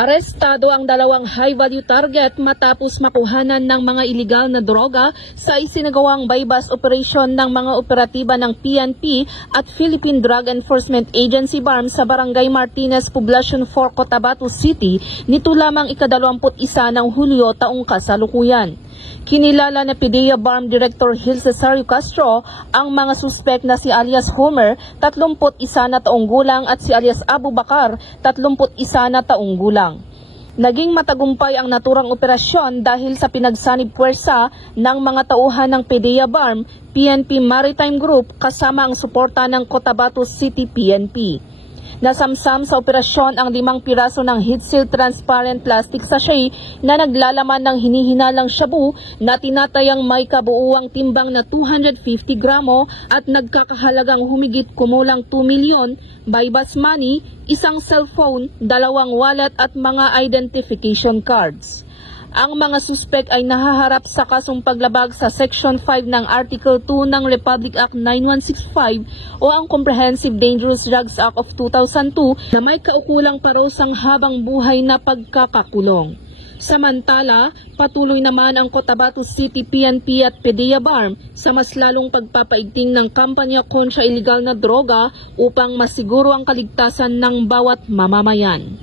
Arestado ang dalawang high-value target matapos makuhanan ng mga iligal na droga sa isinagawang bypass operation ng mga operatiba ng PNP at Philippine Drug Enforcement Agency BARM sa Barangay Martinez, Poblacion 4, Cotabato City nito lamang ika-21 ng Hulyo taong kasalukuyan. Kinilala na PDEA BARM Director Gil Cesario Castro ang mga suspect na si alias Homer, 31 na taong gulang at si alias Abu Bakar, 31 na taong gulang. Naging matagumpay ang naturang operasyon dahil sa pinagsanib puwersa ng mga tauhan ng PDEA BARM, PNP Maritime Group kasama ang suporta ng Cotabato City PNP. Nasamsam sa operasyon ang 5 piraso ng heat-seal transparent plastic sachet na naglalaman ng hinihinalang shabu na tinatayang may kabuuang timbang na 250 gramo at nagkakahalagang humigit kumulang 2 milyon, bypass money, isang cellphone, 2 wallet at mga identification cards. Ang mga suspect ay nahaharap sa kasong paglabag sa Section 5 ng Article 2 ng Republic Act 9165 o ang Comprehensive Dangerous Drugs Act of 2002 na may kaukulang parusang habang buhay na pagkakakulong. Samantala, patuloy naman ang Cotabato City PNP at PDEA BARM sa mas lalong pagpapaigting ng kampanya kontra iligal na droga upang masiguro ang kaligtasan ng bawat mamamayan.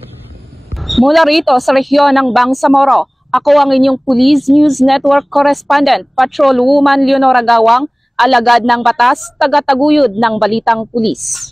Mula rito sa rehiyon ng Bangsamoro, ako ang inyong Police News Network Correspondent, Patrol Woman Leonora Gawang, alagad ng batas, tagataguyod ng balitang pulis.